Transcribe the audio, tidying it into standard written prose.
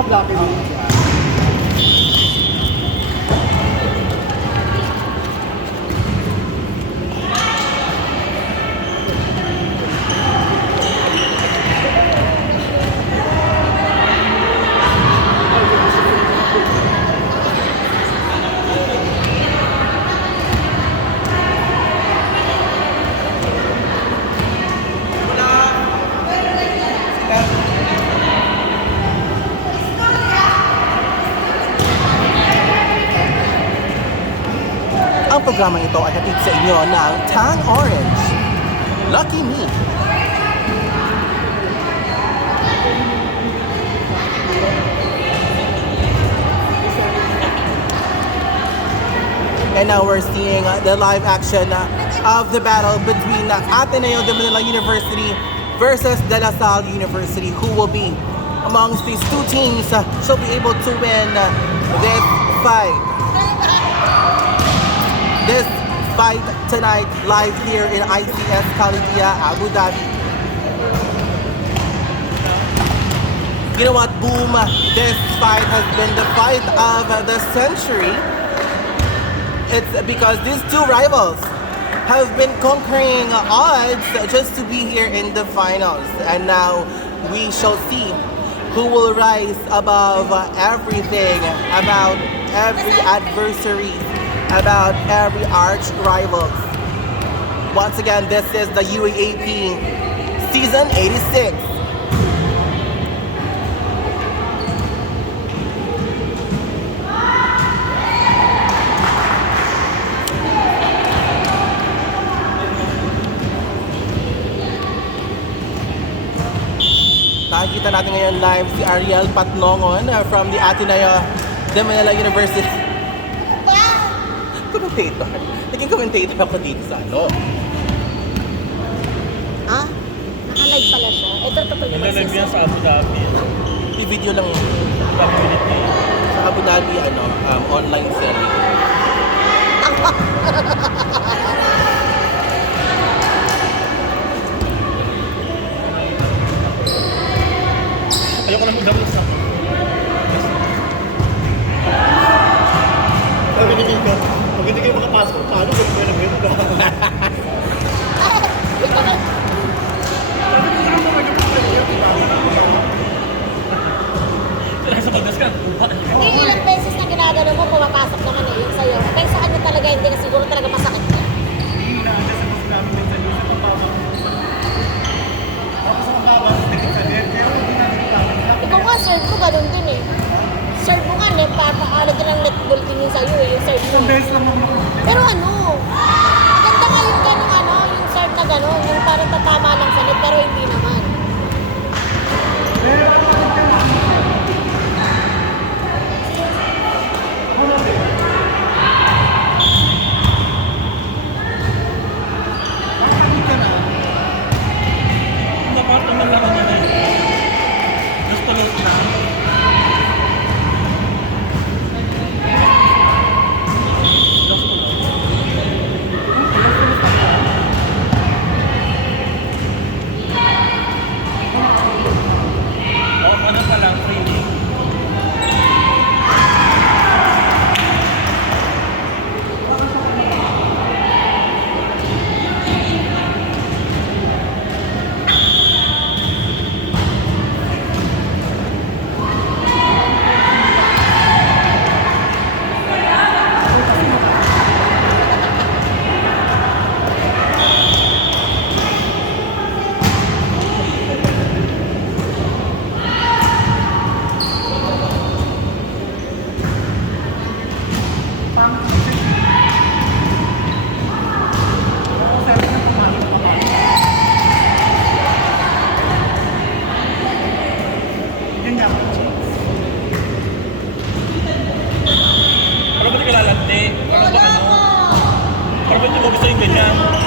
naka-black and white siya. Ang programang ito ay hatid sa inyo ng Tang Orange. Lucky me! And now we're seeing the live action of the battle between Ateneo de Manila University versus De La Salle University. Who will be amongst these two teams shall be able to win this fight. This fight tonight live here in ICS Khalidia, Abu Dhabi. You know what, boom, this fight has been the fight of the century. It's because these two rivals have been conquering odds just to be here in the finals. And now we shall see who will rise above everything, about every adversary, about every arch rival. Once again, this is the UAAP Season 86. Nakikita natin ngayon live si Ariel Patnongon from the Ateneo de Manila University. Commentator. Naging commentator ako dito sa ano. Ah? Naka-live pala siya. Ito totoo yung Nag-live yan sa Abu Dhabi. I-video lang Community. sa Abu Dhabi, online selling. Ayoko na mag-double sa. Sabi ni Mika, pag hindi kayo makapasok, paano kung may nag-win ka? Sa pagdas ka, Hindi, ilang beses na ginagano mo, pumapasok naman eh, yung sa'yo. Pero sa kanya talaga, hindi na siguro talaga masakit niya. Hindi na, kasi mas namin din sa news sa pagpapang. Tapos sa pagpapang, naging sa net, kaya hindi namin namin. Ikaw nga, serve ko, ganun din eh. Serve mo nga, net, papaano din ang net bulletin yun sa'yo eh, yung serve mo. Isang beses lang naman ako. Pero ano, maganda nga yung ganun ano, yung serve na gano'n, yung parang tatama lang sa net, pero hindi naman. dapat naman lang naman eh. Gusto lang na. Ano pa lang, feeling. Ano ba ito kalalante? Ano ba ano? Ano ba ito mo gusto yung ganyan?